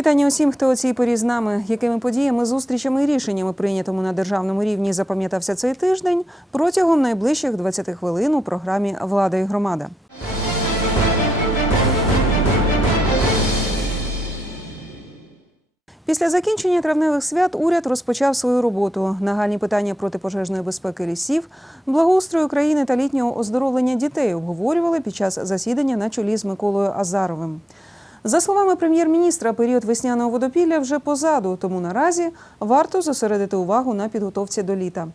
вітання усім, хто у цій порі з нами. Якими подіями, зустрічами і рішеннями, прийнятими на державному рівні, запам'ятався цей тиждень протягом найближчих 20 хвилин у програмі Влада і громада. Після закінчення травневих свят уряд розпочав свою роботу. Нагальні питання протипожежної безпеки лісів, благоустрою країни та літнього оздоровлення дітей обговорювали під час засідання на чолі з Миколою Азаровим. За словами прем'єр-міністра, період весняного водопілля вже позаду, тому наразі варто зосередити увагу на підготовці до літа.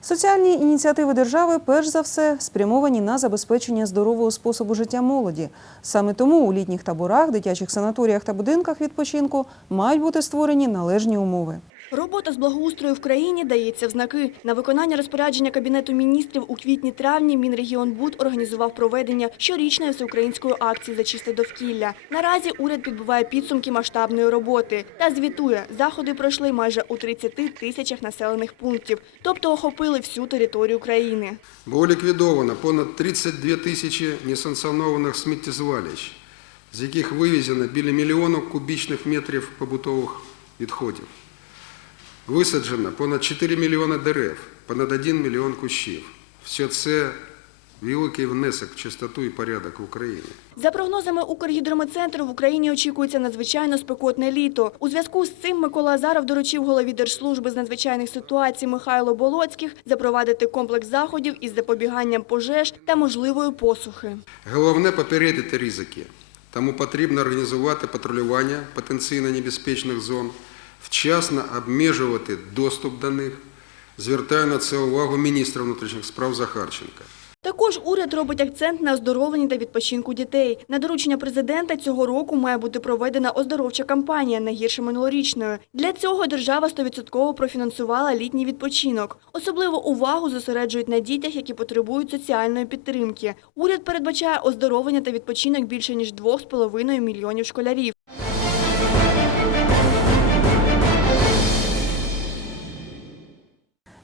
Соціальні ініціативи держави перш за все спрямовані на забезпечення здорового способу життя молоді. Саме тому у літніх таборах, дитячих санаторіях та будинках відпочинку мають бути створені належні умови. Робота з благоустрою в країні дається в знаки. На виконання розпорядження Кабінету міністрів у квітні-травні Мінрегіонбуд організував проведення щорічної всеукраїнської акції «За чисте довкілля». Наразі уряд підбиває підсумки масштабної роботи та звітує, заходи пройшли майже у 30 тисячах населених пунктів, тобто охопили всю територію країни. Було ліквідовано понад 32 тисячі несанкціонованих сміттєзвалищ, з яких вивезено біля мільйону кубічних метрів побутових відходів. Висаджено понад 4 мільйони дерев, понад 1 мільйон кущів. Все це великий внесок в чистоту і порядок в Україні. За прогнозами Укргідрометцентру, в Україні очікується надзвичайно спекотне літо. У зв'язку з цим Микола Азаров доручив голові Держслужби з надзвичайних ситуацій Михайло Болоцьких запровадити комплекс заходів із запобіганням пожеж та можливої посухи. Головне попередити ризики, тому потрібно організувати патрулювання потенційно небезпечних зон, вчасно обмежувати доступ до них. Звертаю на це увагу міністра внутрішніх справ Захарченка. Також уряд робить акцент на оздоровленні та відпочинку дітей. На доручення президента цього року має бути проведена оздоровча кампанія не гірше минулорічної. Для цього держава 100% профінансувала літній відпочинок. Особливу увагу зосереджують на дітях, які потребують соціальної підтримки. Уряд передбачає оздоровлення та відпочинок більше ніж 2,5 мільйонів школярів. –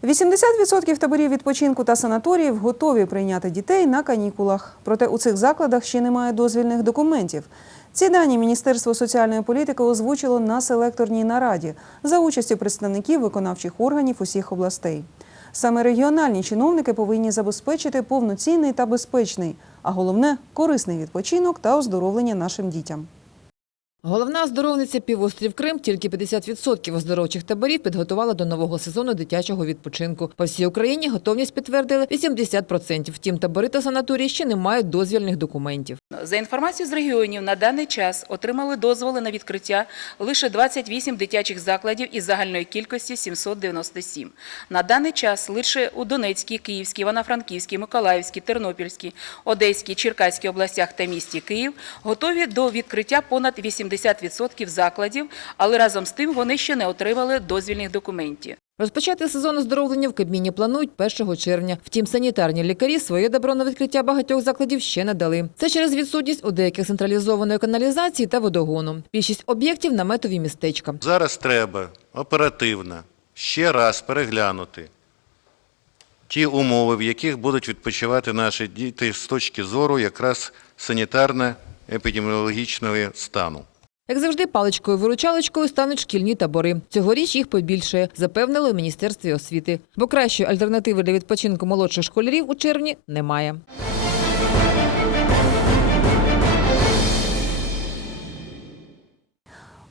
80% таборів відпочинку та санаторіїв готові прийняти дітей на канікулах. Проте у цих закладах ще немає дозвільних документів. Ці дані Міністерство соціальної політики озвучило на селекторній нараді за участю представників виконавчих органів усіх областей. Саме регіональні чиновники повинні забезпечити повноцінний та безпечний, а головне корисний відпочинок та оздоровлення нашим дітям. Головна оздоровниця півострів Крим тільки 50% оздоровчих таборів підготувала до нового сезону дитячого відпочинку. По всій Україні готовність підтвердили 80%. Втім, табори та санаторії ще не мають дозвільних документів. За інформацією з регіонів, на даний час отримали дозволи на відкриття лише 28 дитячих закладів із загальної кількості 797. На даний час лише у Донецькій, Київській, Івано-Франківській, Миколаївській, Тернопільській, Одеській, Черкаській областях та місті Київ готові до відкриття понад 80% закладів, але разом з тим вони ще не отримали дозвільних документів. Розпочати сезон оздоровлення в Кабміні планують 1 червня. Втім, санітарні лікарі своє добро на відкриття багатьох закладів ще не дали. Це через відсутність у деяких централізованої каналізації та водогону. Більшість об'єктів – наметові містечка. Зараз треба оперативно ще раз переглянути ті умови, в яких будуть відпочивати наші діти з точки зору якраз санітарно-епідеміологічного стану. Як завжди, паличкою-виручалочкою стануть шкільні табори. Цьогоріч їх побільше, запевнили у Міністерстві освіти. Бо кращої альтернативи для відпочинку молодших школярів у червні немає.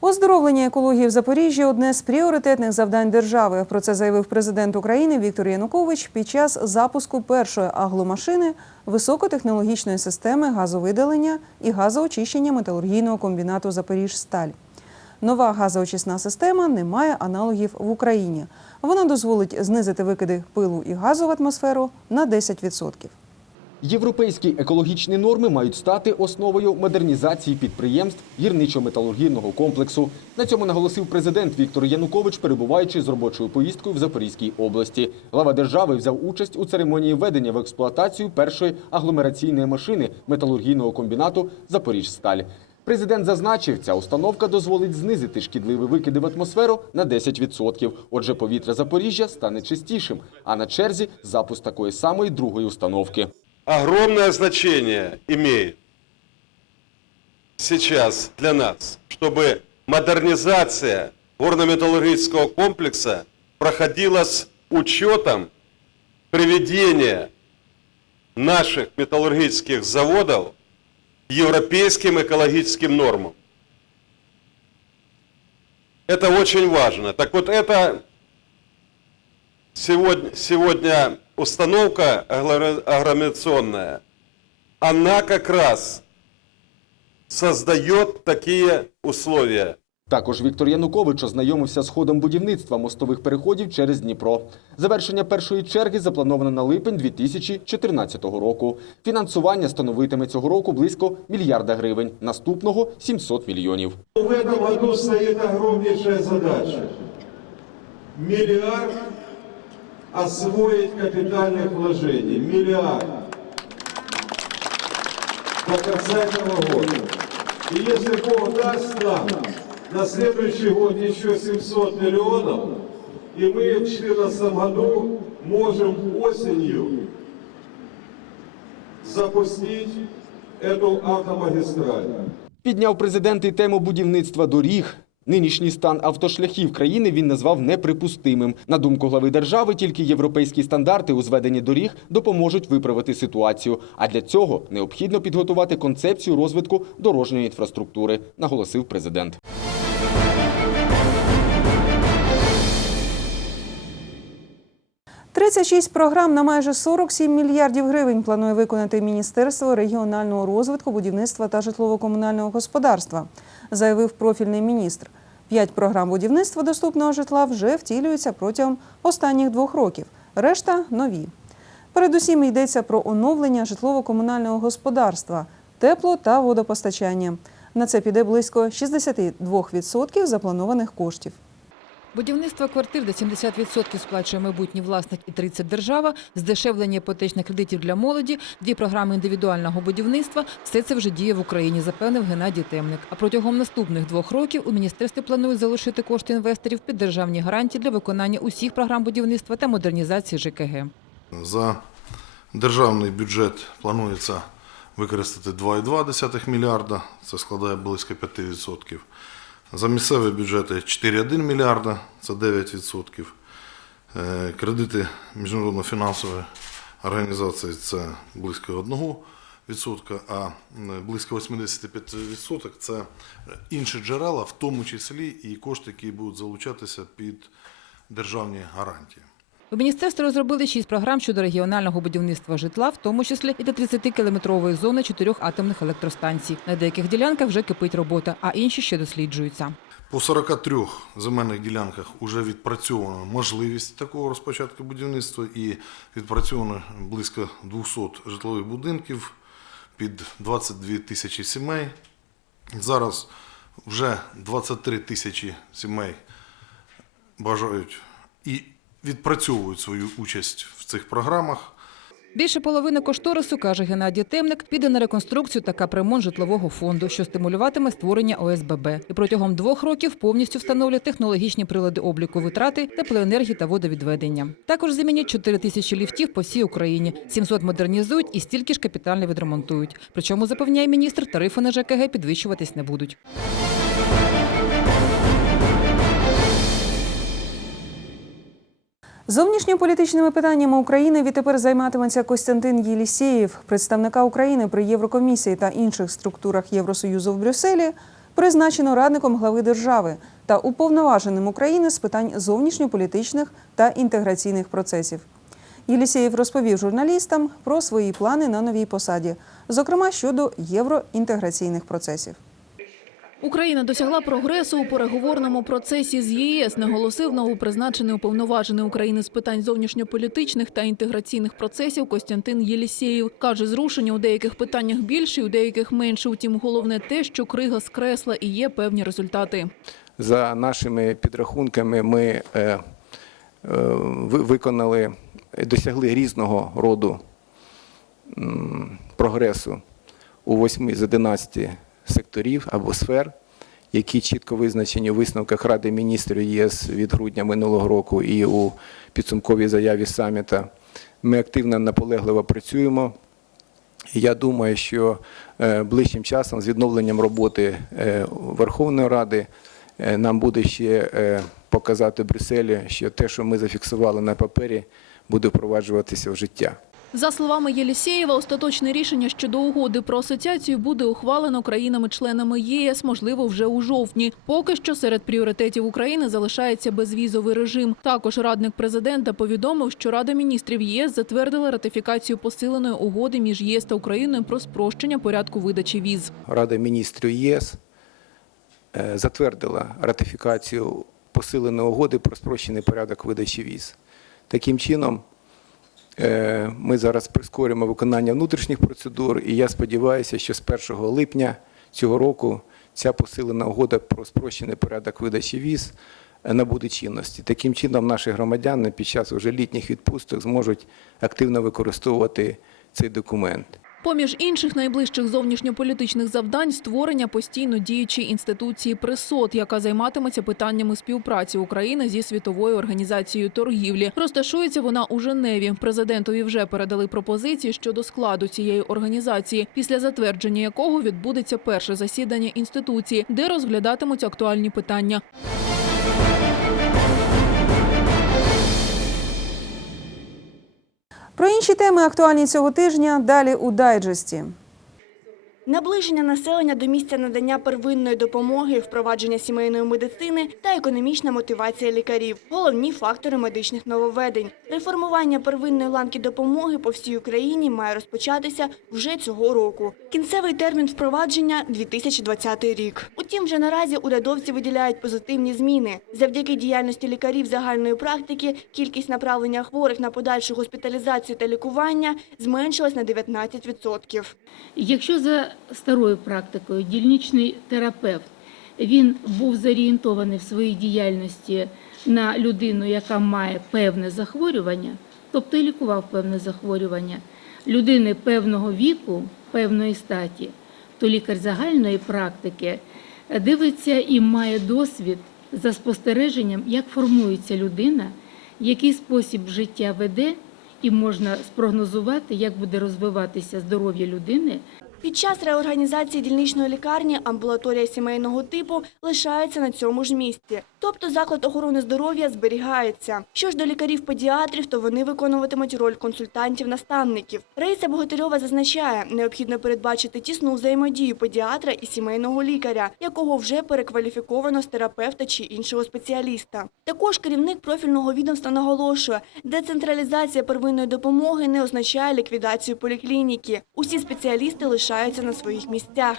Оздоровлення екології в Запоріжжі одне з пріоритетних завдань держави. Про це заявив президент України Віктор Янукович під час запуску першої агломашини високотехнологічної системи газовидалення і газоочищення металургійного комбінату Запоріжсталь. Нова газоочисна система не має аналогів в Україні. Вона дозволить знизити викиди пилу і газу в атмосферу на 10%. Європейські екологічні норми мають стати основою модернізації підприємств гірничо-металургійного комплексу. На цьому наголосив президент Віктор Янукович, перебуваючи з робочою поїздкою в Запорізькій області. Глава держави взяв участь у церемонії введення в експлуатацію першої агломераційної машини металургійного комбінату Запоріжсталь. Президент зазначив, ця установка дозволить знизити шкідливі викиди в атмосферу на 10%. Отже, повітря Запоріжжя стане чистішим. А на черзі запуск такої самої другої установки. Огромное значение имеет сейчас для нас, чтобы модернизация горно-металлургического комплекса проходила с учетом приведения наших металлургических заводов к европейским экологическим нормам. Это очень важно. Так вот, это сегодня, сегодня установка агро- агромационная, она как раз создает такие условия. Також Віктор Янукович ознайомився з ходом будівництва мостових переходів через Дніпро. Завершення першої черги заплановано на липень 2014 року. Фінансування становитиме цього року близько мільярда гривень. Наступного 700 мільйонів. В этом году стоит огромнейшая задача. Миллиард освоить капитальных вложений. Миллиард. До конца этого года. И если Бог даст нам на следующий год еще 700 миллионов, и мы в 2014 году можем осенью запустить эту автомагистраль. Підняв президент і тему будівництва доріг. Нинішній стан автошляхів країни він назвав неприпустимим. На думку глави держави, тільки європейські стандарти у зведенні доріг допоможуть виправити ситуацію. А для цього необхідно підготувати концепцію розвитку дорожньої інфраструктури, наголосив президент. – 36 програм на майже 47 мільярдів гривень планує виконати Міністерство регіонального розвитку, будівництва та житлово-комунального господарства, заявив профільний міністр. П'ять програм будівництва доступного житла вже втілюються протягом останніх двох років. Решта нові. Передусім йдеться про оновлення житлово-комунального господарства, тепло та водопостачання. На це піде близько 62% запланованих коштів. Будівництво квартир, де 70% сплачує майбутній власник і 30 держава, здешевлення іпотечних кредитів для молоді, дві програми індивідуального будівництва – все це вже діє в Україні, запевнив Геннадій Темник. А протягом наступних двох років у міністерстві планують залишити кошти інвесторів під державні гарантії для виконання усіх програм будівництва та модернізації ЖКГ. За державний бюджет планується використати 2,2 мільярда, це складає близько 5%. За місцеві бюджети 4,1 мільярда, це 9%. Е, Кредити міжнародно фінансової організації це близько 1%, а близько 85% це інші джерела, в тому числі і кошти, які будуть залучатися під державні гарантії. У міністерстві розробили шість програм щодо регіонального будівництва житла, в тому числі і до 30-кілометрової зони чотирьох атомних електростанцій. На деяких ділянках вже кипить робота, а інші ще досліджуються. По 43 земельних ділянках вже відпрацьована можливість такого розпочатку будівництва і відпрацьовано близько 200 житлових будинків під 22 тисячі сімей. Зараз вже 23 тисячі сімей бажають і відпрацьовують свою участь в цих програмах. Більше половини кошторису, каже Геннадій Темник, піде на реконструкцію та капремонт житлового фонду, що стимулюватиме створення ОСББ. І протягом двох років повністю встановлять технологічні прилади обліку витрати, теплоенергії та водовідведення. Також замінять 4 тисячі ліфтів по всій Україні, 700 модернізують і стільки ж капітально відремонтують. Причому, запевняє міністр, тарифи на ЖКГ підвищуватись не будуть. Зовнішньополітичними питаннями України відтепер займатиметься Костянтин Єлісєєв. Представника України при Єврокомісії та інших структурах Євросоюзу в Брюсселі призначено радником глави держави та уповноваженим України з питань зовнішньополітичних та інтеграційних процесів. Єлісєєв розповів журналістам про свої плани на новій посаді, зокрема щодо євроінтеграційних процесів. Україна досягла прогресу у переговорному процесі з ЄС, наголосив новопризначений уповноважений України з питань зовнішньополітичних та інтеграційних процесів Костянтин Єлісєєв. Каже, зрушення у деяких питаннях більше, у деяких менше. Утім, головне те, що крига скресла і є певні результати. За нашими підрахунками, ми е, е, ви- виконали, досягли різного роду прогресу у 8 з 11 секторів або сфер, які чітко визначені у висновках Ради міністрів ЄС від грудня минулого року і у підсумковій заяві саміта. Ми активно наполегливо працюємо. Я думаю, що е, ближчим часом з відновленням роботи е, Верховної Ради е, нам буде ще показати Брюсселі, що те, що ми зафіксували на папері, буде впроваджуватися в життя. За словами Єлісєєва, остаточне рішення щодо угоди про асоціацію буде ухвалено країнами-членами ЄС, можливо, вже у жовтні. Поки що серед пріоритетів України залишається безвізовий режим. Також радник президента повідомив, що Рада міністрів ЄС затвердила ратифікацію посиленої угоди між ЄС та Україною про спрощення порядку видачі віз. Рада міністрів ЄС е, затвердила ратифікацію посиленої угоди про спрощений порядок видачі віз. Таким чином, ми зараз прискорюємо виконання внутрішніх процедур, і я сподіваюся, що з 1 липня цього року ця посилена угода про спрощений порядок видачі віз е, набуде чинності. Таким чином, наші громадяни під час уже літніх відпусток зможуть активно використовувати цей документ. Поміж інших найближчих зовнішньополітичних завдань створення постійно діючої інституції ПРИСОТ, яка займатиметься питаннями співпраці України зі світовою організацією торгівлі. Розташується вона у Женеві. Президентові вже передали пропозиції щодо складу цієї організації, після затвердження якого відбудеться перше засідання інституції, де розглядатимуть актуальні питання. Про інші теми актуальні цього тижня далі у дайджесті. Наближення населення до місця надання первинної допомоги, впровадження сімейної медицини та економічна мотивація лікарів – головні фактори медичних нововведень. Реформування первинної ланки допомоги по всій Україні має розпочатися вже цього року. Кінцевий термін впровадження – 2020 рік. Утім, вже наразі урядовці виділяють позитивні зміни. Завдяки діяльності лікарів загальної практики кількість направлення хворих на подальшу госпіталізацію та лікування зменшилась на 19%. Якщо за старою практикою дільничний терапевт. Він був зорієнтований в своїй діяльності на людину, яка має певне захворювання, тобто лікував певне захворювання людини певного віку, певної статі, то лікар загальної практики дивиться і має досвід за спостереженням, як формується людина, який спосіб життя веде, і можна спрогнозувати, як буде розвиватися здоров'я людини Під час реорганізації дільничної лікарні амбулаторія сімейного типу лишається на цьому ж місці. Тобто заклад охорони здоров'я зберігається. Що ж до лікарів-педіатрів, то вони виконуватимуть роль консультантів-наставників. Раїса Богатирьова зазначає, необхідно передбачити тісну взаємодію педіатра і сімейного лікаря, якого вже перекваліфіковано з терапевта чи іншого спеціаліста. Також керівник профільного відомства наголошує, децентралізація первинної допомоги не означає ліквідацію поліклініки. Усі спеціалісти лишаються на своїх місцях.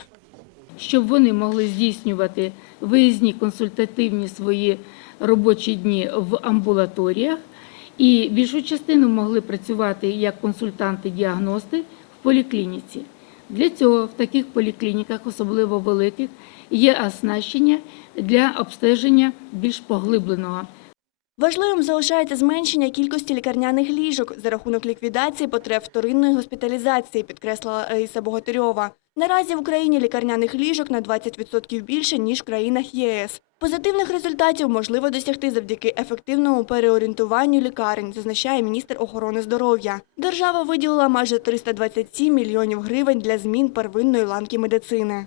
щоб вони могли здійснювати виїзні консультативні свої робочі дні в амбулаторіях і більшу частину могли працювати як консультанти-діагности в поліклініці. Для цього в таких поліклініках, особливо великих, є оснащення для обстеження більш поглибленого. Важливим залишається зменшення кількості лікарняних ліжок за рахунок ліквідації потреб вторинної госпіталізації, підкреслила Раїса Богатирьова. Наразі в Україні лікарняних ліжок на 20% більше, ніж в країнах ЄС. Позитивних результатів можливо досягти завдяки ефективному переорієнтуванню лікарень, зазначає міністр охорони здоров'я. Держава виділила майже 327 мільйонів гривень для змін первинної ланки медицини.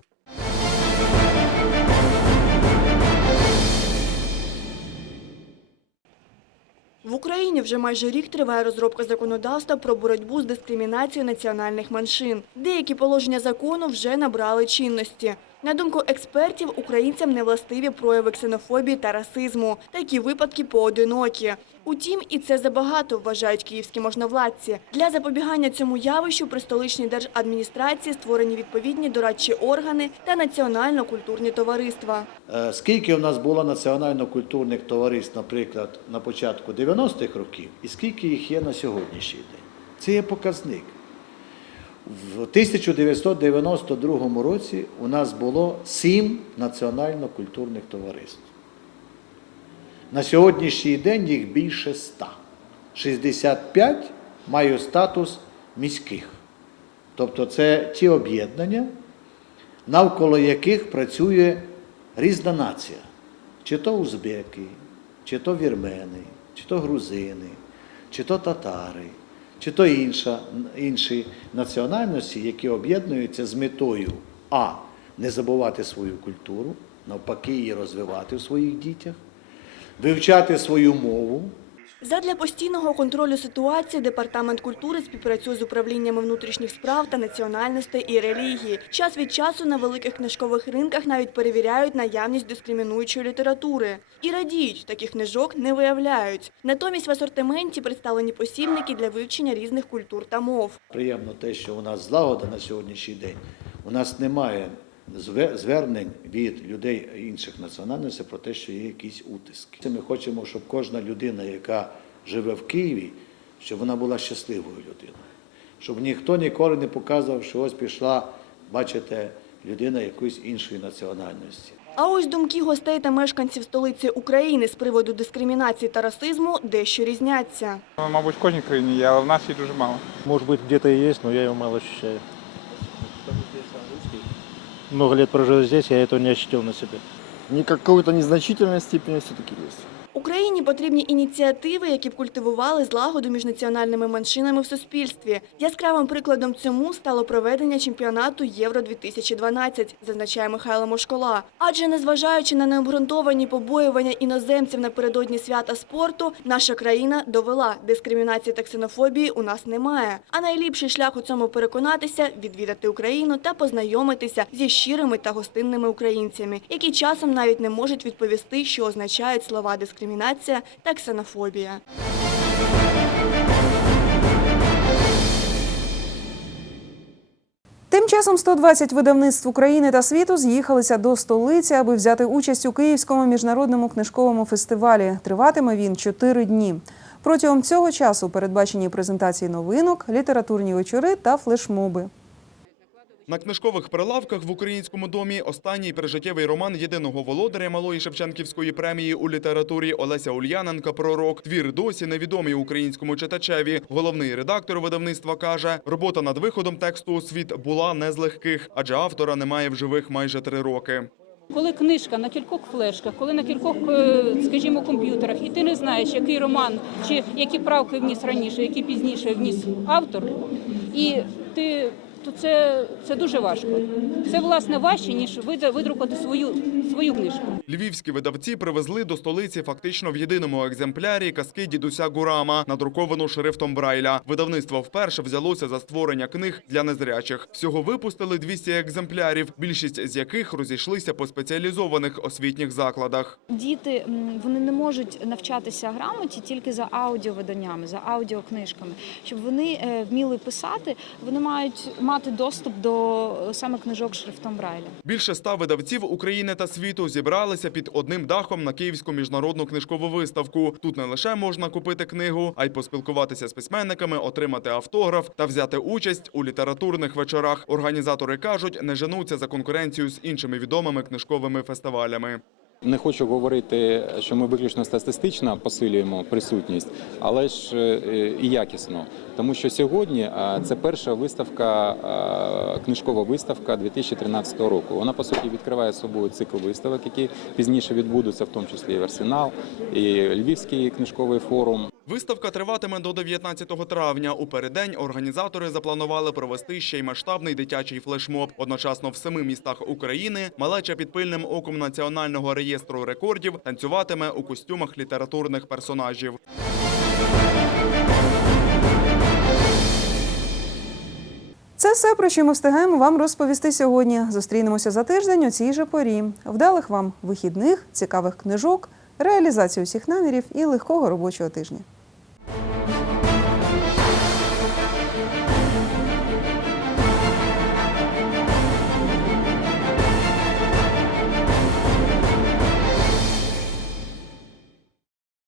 В Україні вже майже рік триває розробка законодавства про боротьбу з дискримінацією національних меншин. Деякі положення закону вже набрали чинності. На думку експертів, українцям не властиві прояви ксенофобії та расизму. Такі випадки поодинокі. Утім, і це забагато, вважають київські можновладці. Для запобігання цьому явищу при столичній держадміністрації створені відповідні дорадчі органи та національно-культурні товариства. Е, Скільки у нас було національно-культурних товариств, наприклад, на початку 90-х років, і скільки їх є на сьогоднішній день? Це є показник. В 1992 році у нас було сім національно-культурних товариств. На сьогоднішній день їх більше 100. 65 мають статус міських. Тобто це ті об'єднання, навколо яких працює різна нація. Чи то узбеки, чи то вірмени, чи то грузини, чи то татари, чи то інша, інші національності, які об'єднуються з метою А. Не забувати свою культуру, навпаки її розвивати в своїх дітях, вивчати свою мову. Задля постійного контролю ситуації департамент культури співпрацює з управліннями внутрішніх справ та національностей і релігії. Час від часу на великих книжкових ринках навіть перевіряють наявність дискримінуючої літератури. І радіють, таких книжок не виявляють. Натомість в асортименті представлені посібники для вивчення різних культур та мов. Приємно те, що у нас злагода на сьогоднішній день. У нас немає звернень від людей інших національностей про те, що є якісь утиски. Ми хочемо, щоб кожна людина, яка живе в Києві, щоб вона була щасливою людиною. Щоб ніхто ніколи не показував, що ось пішла, бачите, людина якоїсь іншої національності. А ось думки гостей та мешканців столиці України з приводу дискримінації та расизму дещо різняться. Мабуть, в кожній країні є, але в нас її дуже мало. Может быть, где-то и есть, но я его мало ощущаю. Много лет прожил здесь, я этого не ощутил на себе. Не какой-то незначительной степени все-таки есть. Потрібні ініціативи, які б культивували злагоду між національними меншинами в суспільстві. Яскравим прикладом цьому стало проведення чемпіонату Євро-2012, зазначає Михайло Мошкола. Адже незважаючи на необґрунтовані побоювання іноземців напередодні свята спорту, наша країна довела дискримінації та ксенофобії у нас немає. А найліпший шлях у цьому переконатися відвідати Україну та познайомитися зі щирими та гостинними українцями, які часом навіть не можуть відповісти, що означають слова дискримінація та ксенофобія. Тим часом 120 видавництв України та світу з'їхалися до столиці, аби взяти участь у Київському міжнародному книжковому фестивалі. Триватиме він чотири дні. Протягом цього часу передбачені презентації новинок, літературні вечори та флешмоби. На книжкових прилавках в українському домі останній прижиттєвий роман єдиного володаря малої Шевченківської премії у літературі Олеся Ульяненка «Пророк». Твір досі невідомий українському читачеві. Головний редактор видавництва каже, робота над виходом тексту у світ була не з легких, адже автора немає в живих майже три роки. Коли книжка на кількох флешках, коли на кількох, е, скажімо, комп'ютерах, і ти не знаєш, який роман чи які правки вніс раніше, які пізніше вніс автор, і ти то це, це дуже важко. Це власне важче ніж видрукати свою свою книжку. Львівські видавці привезли до столиці фактично в єдиному екземплярі казки дідуся Гурама, надруковану шрифтом Брайля. Видавництво вперше взялося за створення книг для незрячих. Всього випустили 200 екземплярів, більшість з яких розійшлися по спеціалізованих освітніх закладах. Діти вони не можуть навчатися грамоті тільки за аудіовиданнями, за аудіокнижками. Щоб вони е, вміли писати, вони мають мати доступ до е, саме книжок шрифтом Брайля. Більше ста видавців України та світу зібралися під одним дахом на Київську міжнародну книжкову виставку. Тут не лише можна купити книгу, а й поспілкуватися з письменниками, отримати автограф та взяти участь у літературних вечорах. Організатори кажуть, не женуться за конкуренцію з іншими відомими книжковими фестивалями. Не хочу говорити, що ми виключно статистично посилюємо присутність, але ж е, і якісно. Тому що сьогодні це перша виставка, книжкова виставка 2013 року. Вона по суті відкриває собою цикл виставок, які пізніше відбудуться, в тому числі і в Арсенал, і Львівський книжковий форум. Виставка триватиме до 19 травня. У переддень організатори запланували провести ще й масштабний дитячий флешмоб. Одночасно в семи містах України малеча під пильним оком національного реєстру рекордів танцюватиме у костюмах літературних персонажів. Це все, про що ми встигаємо вам розповісти сьогодні. Зустрінемося за тиждень у цій же порі. Вдалих вам вихідних, цікавих книжок, реалізації усіх намірів і легкого робочого тижня.